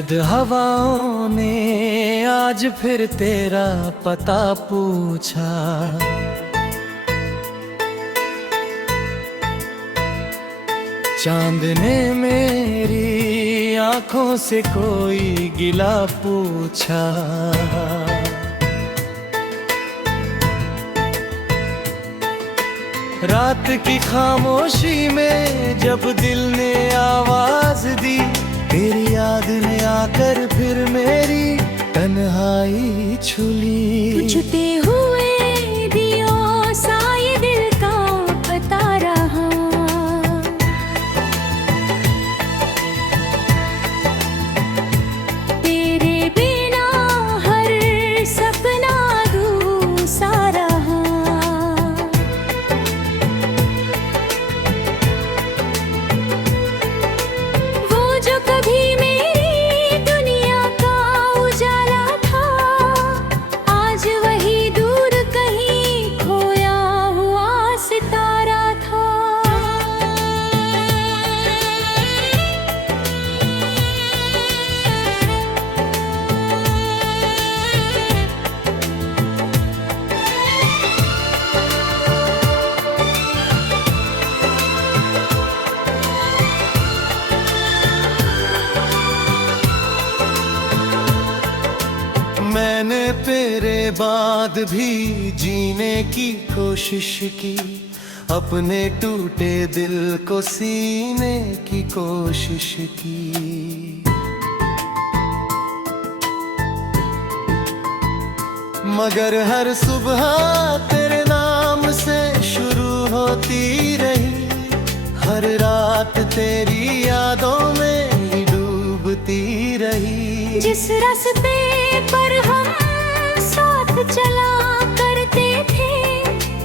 सर्द हवाओं ने आज फिर तेरा पता पूछा। चांद ने मेरी आंखों से कोई गिला पूछा। रात की खामोशी में जब दिल ने आवाज दी, तेरी याद ने आकर फिर मेरी तन्हाई छुली। बुझते हुए दियों सा ये दिल का बता रहा, तेरे बिना हर सपना अधूरा रहा। वो जो कभी मेरी दुनिया का उजाला था, आज वही दूर कहीं खोया हुआ सितारा था। मैंने तेरे बाद भी जीने की कोशिश की, अपने टूटे दिल को सीने की कोशिश की। मगर हर सुबह तेरे नाम से शुरू होती रही, हर रात तेरी यादों में ही डूबती रही। जिस रास्ते पर हम साथ चला करते थे,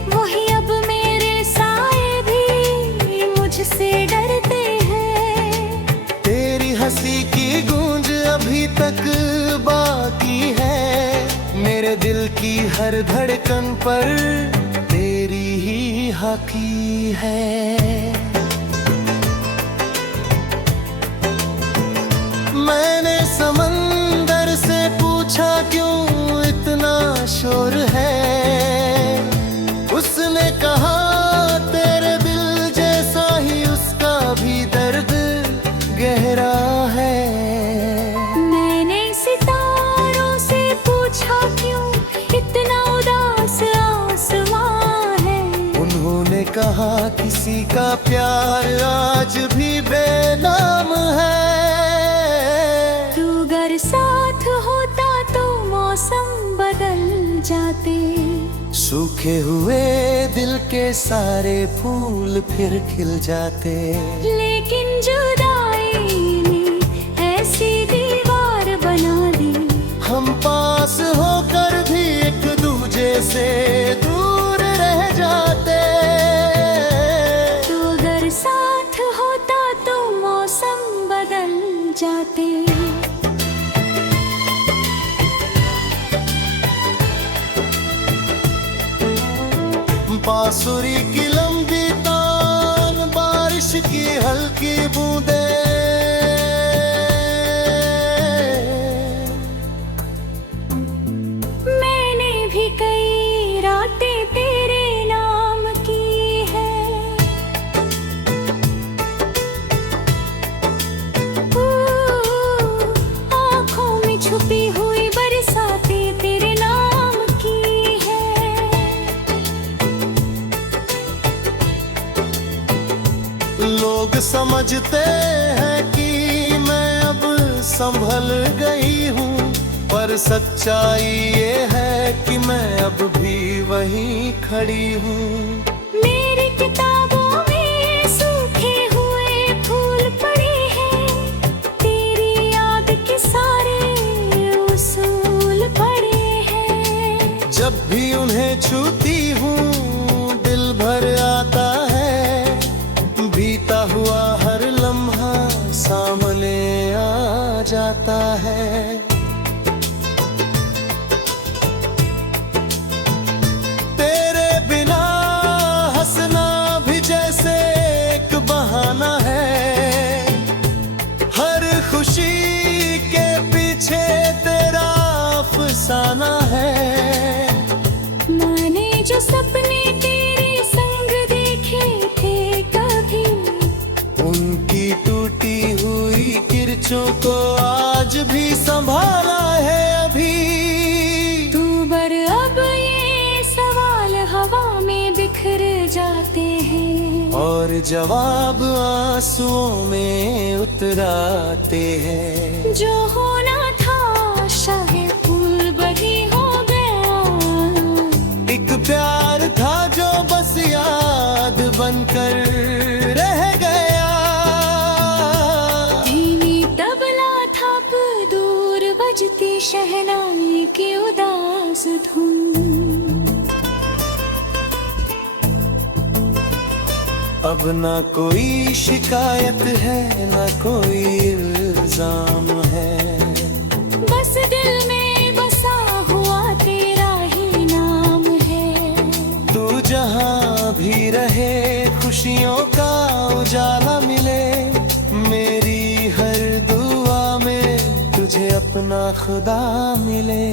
वही अब मेरे साए भी मुझसे डरते हैं। तेरी हंसी की गूंज अभी तक बाकी है, मेरे दिल की हर धड़कन पर तेरी ही हाकी है। मैंने समंदर से पूछा क्यों इतना शोर है, उसने कहा तेरे दिल जैसा ही उसका भी दर्द गहरा है। मैंने सितारों से पूछा क्यों इतना उदास आसमां है, उन्होंने कहा किसी का प्यार आज भी बेनाम है। साथ होता तो मौसम बदल जाते, सूखे हुए दिल के सारे फूल फिर खिल जाते। लेकिन जुदाई ने ऐसी दीवार बना दी, हम पास होकर भी एक दूजे से दूर रह जाते। तो अगर साथ होता तो मौसम बदल जाते। बांसुरी की लंबी तान, बारिश की हल्की बूंदे, मैंने भी कई रातें तेरे नाम की है। आँखों में छुपी हुई बरसातें तेरे नाम की है। लोग समझते हैं कि मैं अब संभल गई हूँ, पर सच्चाई ये है कि मैं अब भी वहीं खड़ी हूँ। मेरी किताबों में सूखे हुए फूल पड़े हैं, तेरी याद के सारे उसूल पड़े हैं। जब भी उन्हें छूती हूँ दिल भर आता है, बीता हुआ हर लम्हा सामने आ जाता है। तेरे बिना हंसना भी जैसे एक बहाना है, हर खुशी के जो सपने तेरे संग देखे थे कभी, उनकी टूटी हुई किरचों को आज भी संभाला है अभी। तू बर अब ये सवाल हवा में बिखर जाते हैं, और जवाब आंसुओं में उतराते हैं। जो होना था शायद फूल बही हो गया, एक प्यार था जो बस याद बनकर रह गया। धीमी तबला थाप दूर बजती शहनाई की उदास धुन, अब ना कोई शिकायत है ना कोई इल्जाम है, बस दिल में बसा हुआ तेरा ही नाम है। तू जहाँ भी रहे खुशियों का उजाला मिले, मेरी हर दुआ में तुझे अपना खुदा मिले।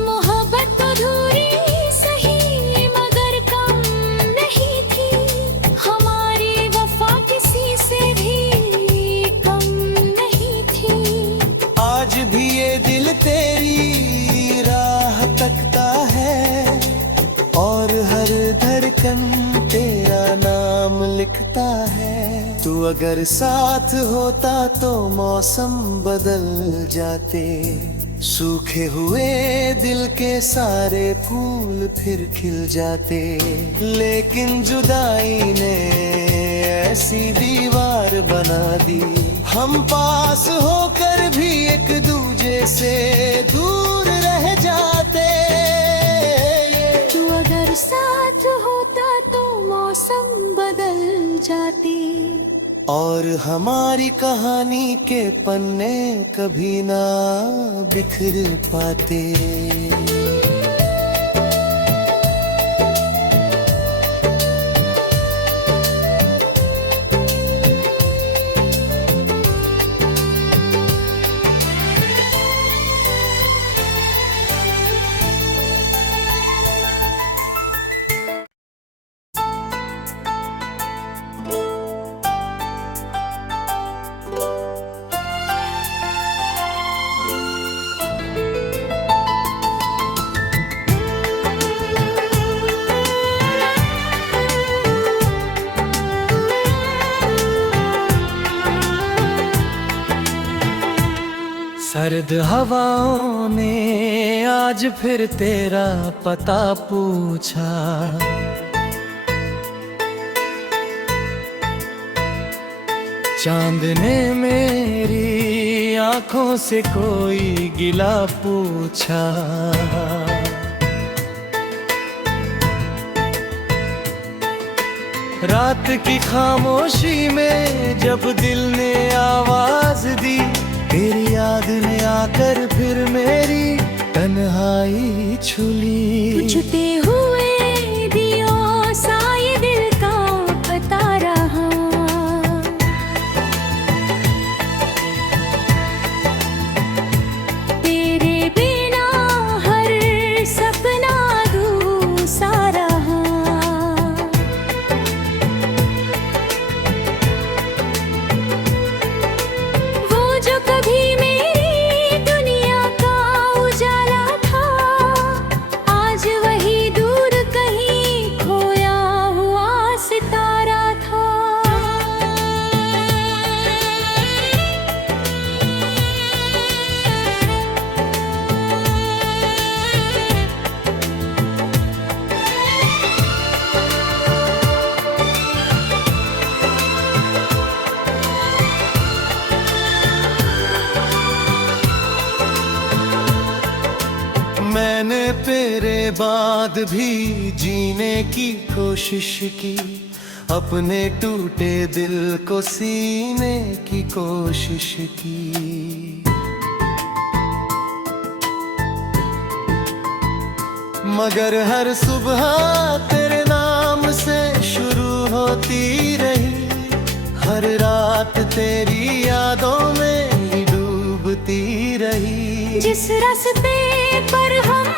मोहब्बत अधूरी सही मगर कम नहीं थी, हमारी वफा किसी से भी कम नहीं थी। आज भी ये दिल तेरी राह तकता है, और हर धड़कन तेरा नाम लिखता है। तू अगर साथ होता तो मौसम बदल जाते, सूखे हुए दिल के सारे फूल फिर खिल जाते। लेकिन जुदाई ने ऐसी दीवार बना दी, हम पास होकर भी एक दूजे से दूर रह जाते। तू अगर साथ होता तो मौसम बदल जाते, और हमारी कहानी के पन्ने कभी ना बिखर पाते। सर्द हवाओं ने आज फिर तेरा पता पूछा, चांद ने मेरी आंखों से कोई गिला पूछा। रात की खामोशी में जब दिल ने आवाज दी, तेरी याद ने आकर फिर मेरी तन्हाई छुली। बुझते हुए दियों सा ये दिल का पता रहा, तेरे बिना हर सपना अधूरा रहा। वो जो कभी मेरी दुनिया का उजाला था, आज वही दूर कहीं खोया हुआ सितारा था। मैंने तेरे बाद भी जीने की कोशिश की, अपने टूटे दिल को सीने की कोशिश की। मगर हर सुबह तेरे नाम से शुरू होती रही, हर रात तेरी यादों में ही डूबती रही। जिस रास्ते पर हम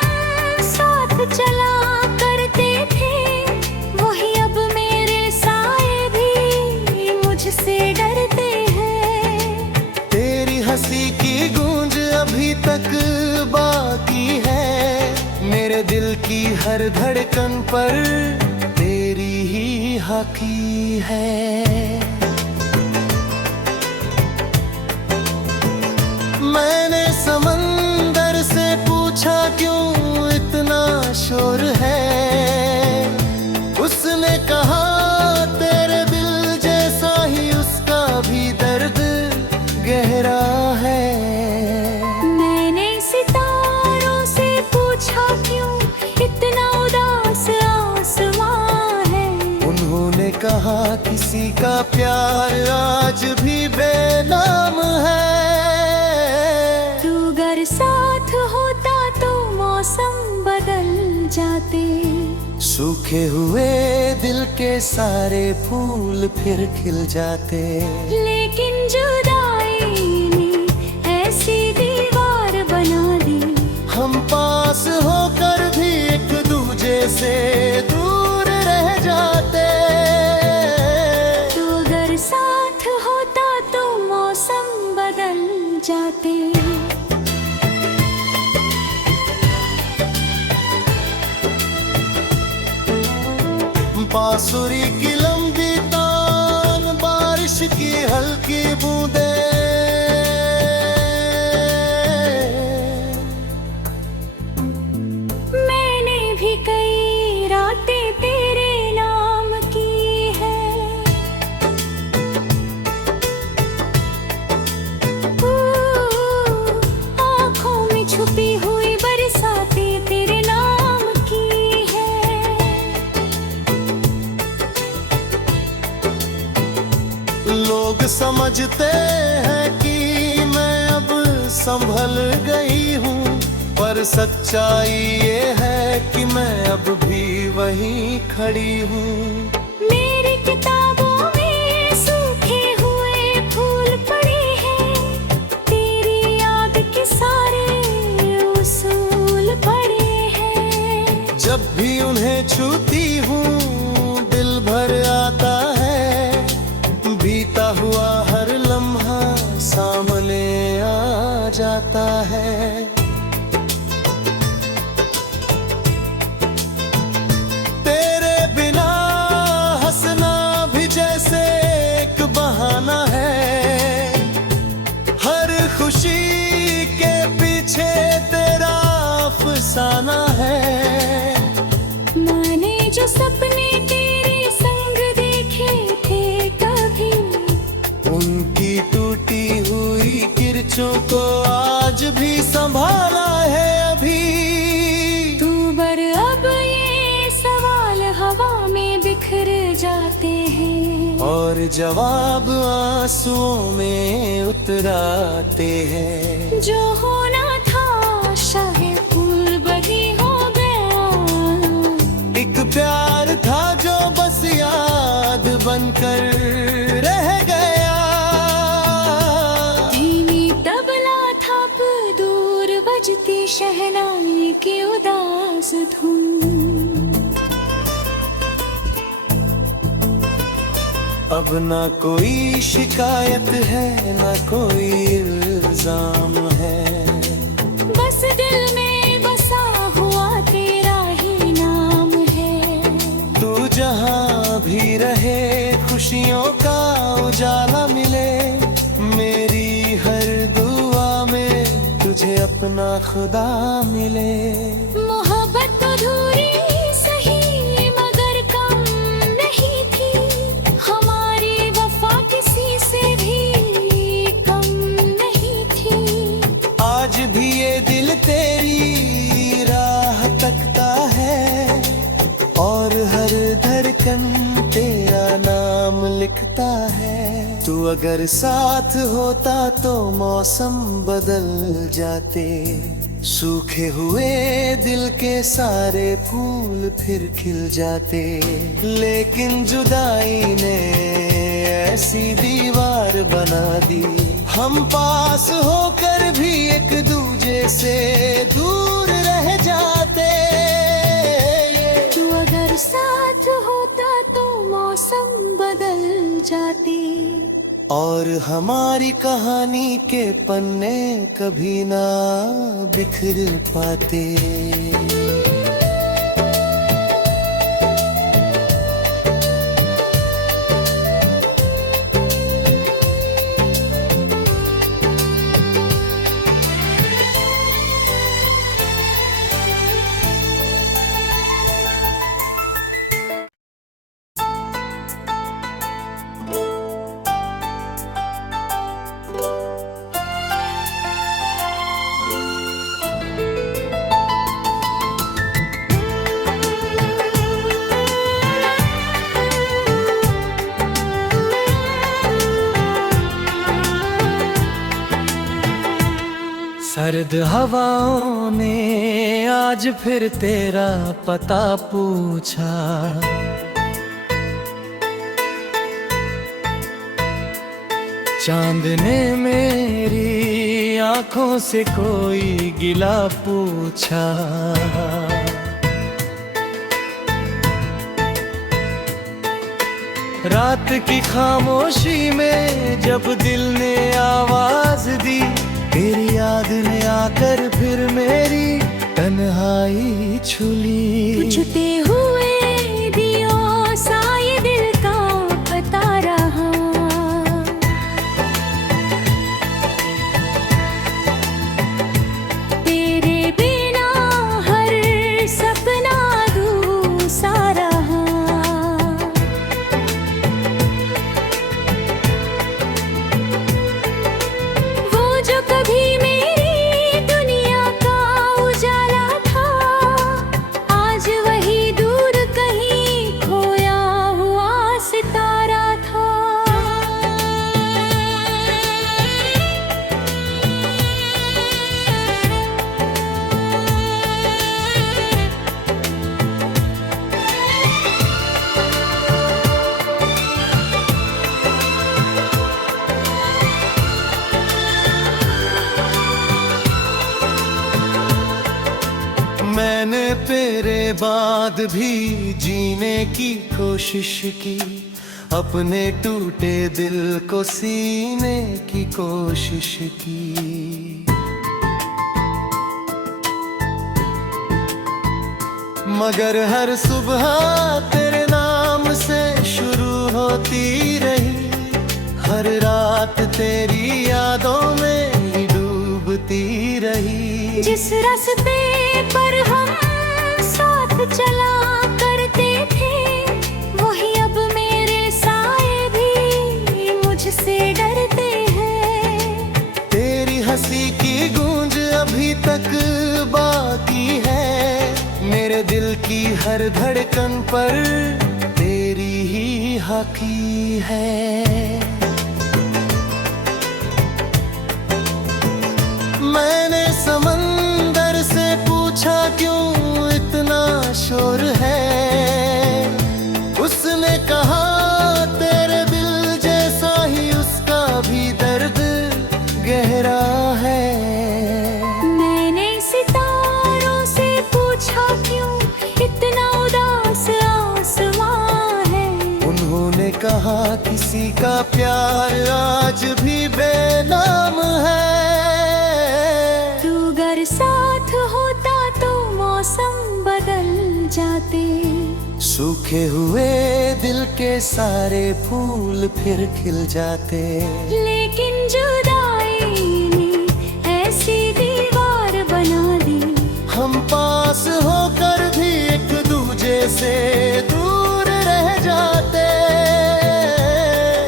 साथ चला करते थे, धड़कन पर तेरी ही हकी है। मैंने समंदर से पूछा क्यों इतना शोर है, उसने कहा तेरे दिल जैसा ही उसका भी दर्द गहरा है। मैंने सितारों से पूछा क्यों इतना उदास आसमां है, उन्होंने कहा किसी का प्यार आज भी बेनाम है। तू अगर साथ होता तो मौसम बदल जाते, सूखे हुए दिल के सारे फूल फिर खिल जाते। लेकिन जुदाई ने ऐसी दीवार बना दी, हम पास होकर भी एक दूजे से दूर रह जाते। तू अगर साथ होता तो मौसम बदल जाते। बांसुरी की लंबी तान, बारिश की हल्की बूंदे, मैंने भी कई रातें तेरे नाम की है। आँखों में छुपी हुई बरसातें तेरे नाम की है। लोग समझते हैं कि मैं अब संभल गई हूँ, पर सच्चाई ये है कि मैं अब भी वहीं खड़ी हूँ। मेरी किताबों में सूखे हुए फूल पड़े हैं, तेरी याद के सारे उसूल पड़े हैं। जब भी उन्हें छूती हूँ दिल भर आता है, बीता हुआ हर लम्हा सामने आ जाता है। तेरे बिना हंसना भी जैसे एक बहाना है, हर खुशी के पीछे तेरा अफसाना है। मैंने जो सपने तेरे संग देखे थे कभी, उनकी टूटी हुई किरचों को आज भी संभाला है अभी। तू बर अब ये सवाल हवा में बिखर जाते हैं, और जवाब आंसुओं में उतराते हैं। जो होना था शायद फूल बही हो गया, एक प्यार था जो बस याद बनकर रह गया। धीमी तबला थाप दूर बजती शहनाई की उदास धुन। अब ना कोई शिकायत है ना कोई इल्जाम है, बस दिल में बसा हुआ तेरा ही नाम है। तू जहाँ भी रहे खुशियों का उजाला मिले, मेरी हर दुआ में तुझे अपना खुदा मिले। मोहब्बत अधूरी सही मगर कम नहीं थी, हमारी वफा किसी से भी कम नहीं थी। आज भी ये दिल तेरी राह तकता है, और हर धड़कन तेरा नाम लिखता है। तू अगर साथ होता तो मौसम बदल जाते, सूखे हुए दिल के सारे फूल फिर खिल जाते। लेकिन जुदाई ने ऐसी दीवार बना दी, हम पास होकर भी एक दूजे से दूर रह जाते। तू अगर साथ होता तो मौसम बदल जाते, और हमारी कहानी के पन्ने कभी ना बिखर पाते। सर्द हवाओं ने आज फिर तेरा पता पूछा। चांद ने मेरी आंखों से कोई गिला पूछा। रात की खामोशी में जब दिल ने आवाज दी, तेरी याद ने आकर फिर मेरी तन्हाई छुली। बुझते हुए दियों सा ये दिल का पता रहा। तेरे बिना हर सपना अधूरा रहा। वो जो कभी मेरी दुनिया का उजाला था, आज वही दूर कहीं खोया हुआ सितारा था। मैंने तेरे बाद भी जीने की कोशिश की, अपने टूटे दिल को सीने की कोशिश की। मगर हर सुबह तेरे नाम से शुरू होती रही, हर रात तेरी यादों में ही डूबती रही। जिस रास्ते पर हम साथ चला करते थे, वही अब मेरे साए भी मुझसे डरते हैं। तेरी हंसी की गूंज अभी तक बाकी है, मेरे दिल की हर धड़कन पर तेरी ही हाकी है। मैंने समंदर से पूछा क्यों इतना शोर है, उसने कहा तेरे दिल जैसा ही उसका भी दर्द गहरा है। मैंने सितारों से पूछा क्यों इतना उदास आसमां है, उन्होंने कहा किसी का प्यार आज भी बेनाम है। साथ होता तो मौसम बदल जाते, सूखे हुए दिल के सारे फूल फिर खिल जाते। लेकिन जुदाई ने ऐसी दीवार बना दी, हम पास होकर भी एक दूजे से दूर रह जाते।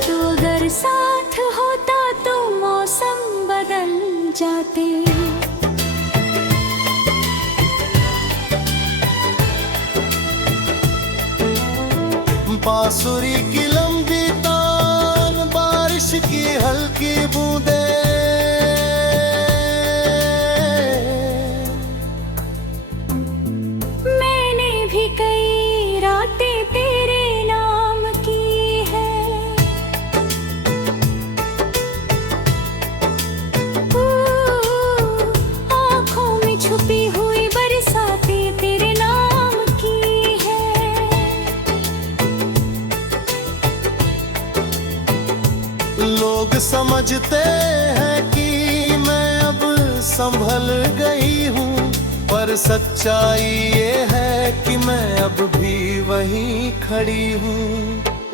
तो अगर साथ होता तो मौसम बदल जाते। बांसुरी की लंबी तान, बारिश की हल्की बूंदे, मैंने भी कई रातें तेरे नाम की है। आँखों में छुपी हुई बरसातें तेरे नाम की है। लोग समझते हैं कि मैं अब संभल गई हूँ, पर सच्चाई ये है कि मैं अब भी वहीं खड़ी हूँ।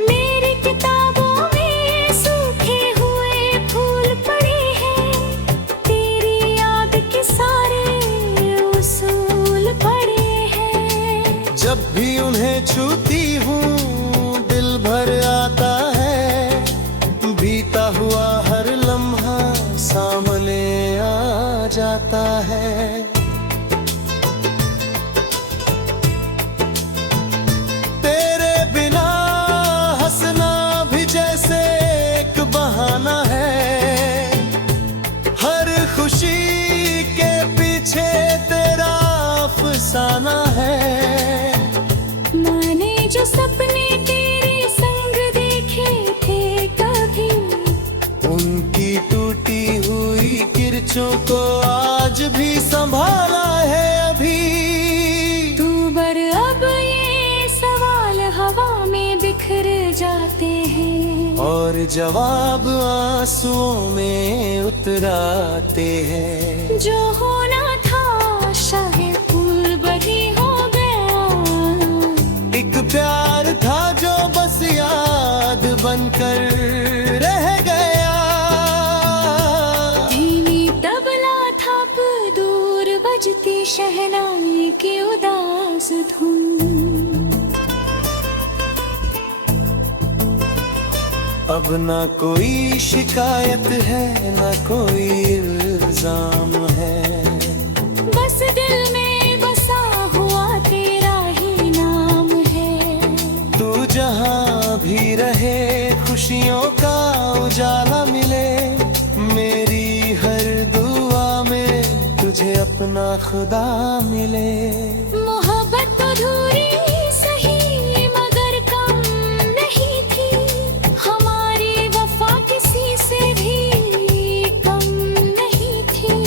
मेरी किताबों में सूखे हुए फूल पड़े हैं, तेरी याद के सारे उसूल पड़े हैं। जब भी उन्हें छूती हूँ दिल भर आता है, बीता हुआ हर लम्हा सामने आ जाता है। तेरे बिना हंसना भी जैसे एक बहाना है, हर खुशी के जो सपने तेरे संग देखे थे कभी, उनकी टूटी हुई किरचों को आज भी संभाला है अभी। तू बर अब ये सवाल हवा में बिखर जाते हैं, और जवाब आंसुओं में उतराते हैं। जो होना था शायद फूल बही हो गया, एक प्यार था जो बस याद बनकर रह गया। धीमी तबला थाप दूर बजती शहनाई की उदास धुन, अब ना कोई शिकायत है ना कोई इल्जाम है, बस दिल में बसा हुआ तेरा ही नाम है। तू जहाँ भी रहे खुशियों का उजाला मिले, मेरी हर दुआ में तुझे अपना खुदा मिले। मोहब्बत तो अधूरी सही मगर कम नहीं थी, हमारी वफा किसी से भी कम नहीं थी।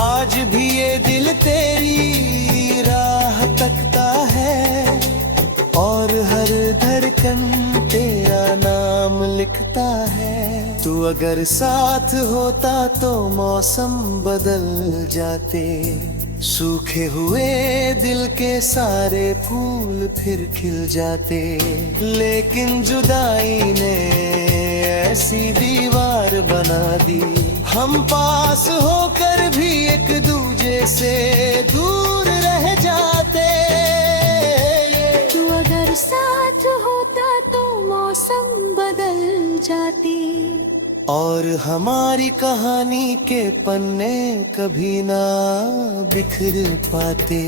आज भी ये दिल तेरी राह तकता है, और हर धड़कन तेरा नाम लिखता है। तू अगर साथ होता तो मौसम बदल जाते, सूखे हुए दिल के सारे फूल फिर खिल जाते। लेकिन जुदाई ने ऐसी दीवार बना दी, हम पास होकर भी एक दूजे से दूर रह जाते। तू अगर साथ होता तो मौसम बदल जाते, और हमारी कहानी के पन्ने कभी ना बिखर पाते।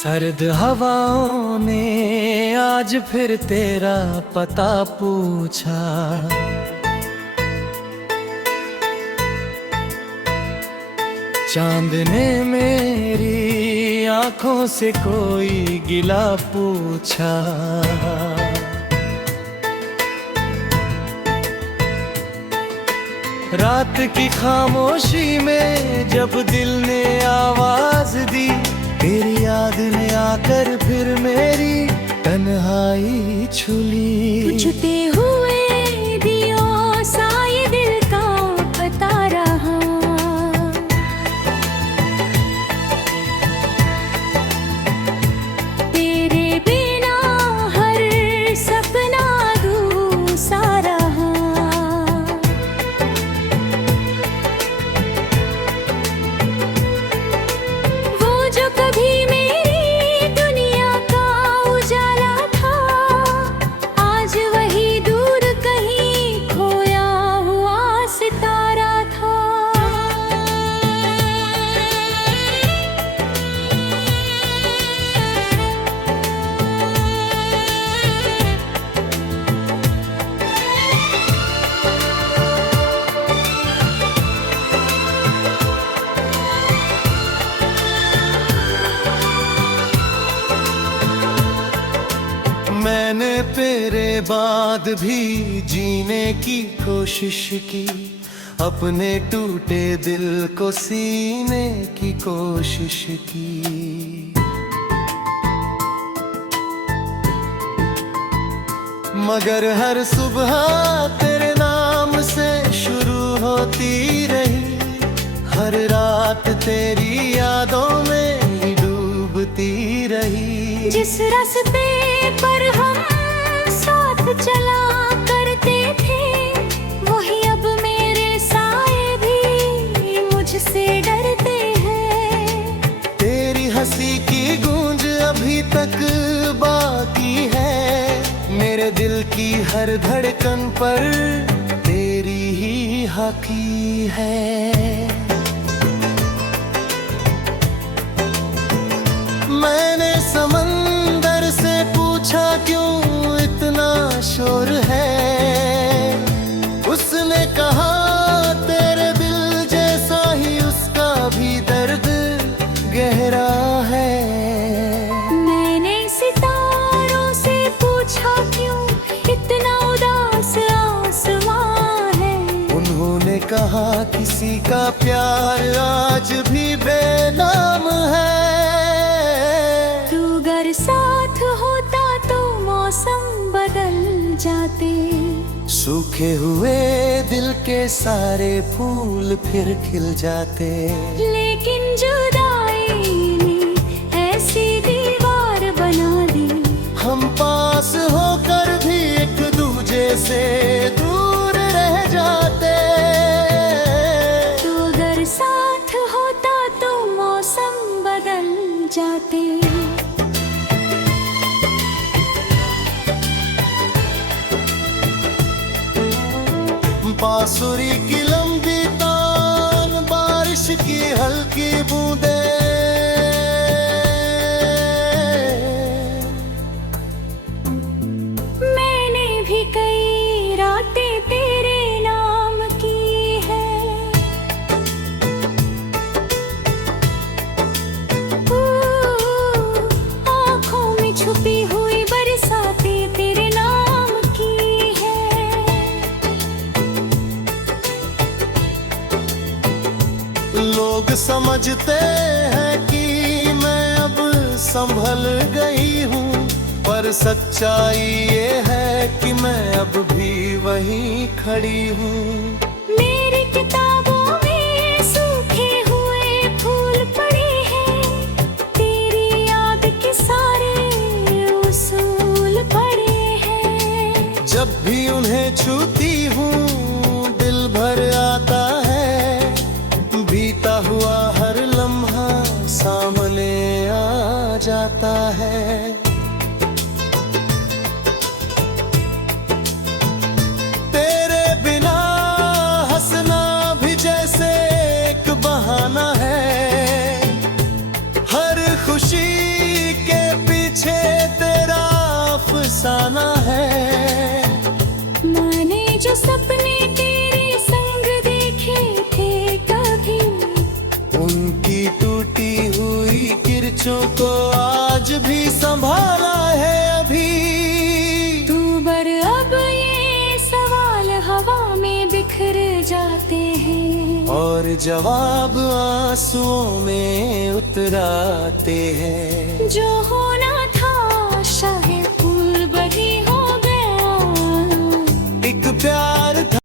सर्द हवाओं ने आज फिर तेरा पता पूछा, चांद ने मेरी आंखों से कोई गिला पूछा। रात की खामोशी में जब दिल ने आवाज दी, तेरी याद ने आकर फिर मेरी तन्हाई छुली। बुझते हुए दियों सा ये दिल का पता रहा, तेरे बिना हर सपना अधूरा रहा। वो जो कभी मेरी दुनिया का उजाला था, आज वही दूर कहीं खोया हुआ सितारा था। मैंने तेरे बाद भी जीने की कोशिश की, अपने टूटे दिल को सीने की कोशिश की। मगर हर सुबह तेरे नाम से शुरू होती रही, हर रात तेरी यादों में ही डूबती रही। जिस रास्ते पर हम साथ चला करते थे, तरह की है। मैंने समंदर से पूछा क्यों इतना शोर है, उसने कहा तेरे दिल जैसा ही उसका भी दर्द गहरा है। मैंने सितारों से पूछा क्यों इतना उदास आसमां है, उन्होंने कहा किसी का प्यार आज भी बेनाम है। तू अगर साथ होता तो मौसम बदल जाते, सूखे हुए दिल के सारे फूल फिर खिल जाते। लेकिन जुदाई ने ऐसी दीवार बना दी, हम पास होकर भी एक दूजे से दूर रह जाते। तू अगर साथ होता तो मौसम बदल जाते। बांसुरी की लंबी तान, बारिश की हल्की बूंदे, मैंने भी कई रातें तेरे नाम की है। आँखों में छुपी हुई बरसातें तेरे नाम की है। लोग समझते हैं कि मैं अब संभल गई हूँ, पर सच्चाई ये है कि मैं अब भी वहीं खड़ी हूँ। मेरी किताबों में सूखे हुए फूल पड़े हैं, तेरी याद के सारे उसूल पड़े हैं। जब भी उन्हें छूती हूँ दिल भर आता है, बीता हुआ हर लम्हा सामने आ जाता है। तेरे बिना हंसना भी जैसे एक बहाना है, हर खुशी के पीछे तेरा अफसाना है। मैंने जो सपने तेरे संग देखे थे कभी, उनकी टूटी हुई किरचों को आज भी संभाला है अभी। तू बर अब ये सवाल हवा में बिखर जाते हैं, और जवाब आंसुओं में उतराते हैं। जो होना था शायद फूल बड़ी हो गया, एक प्यार था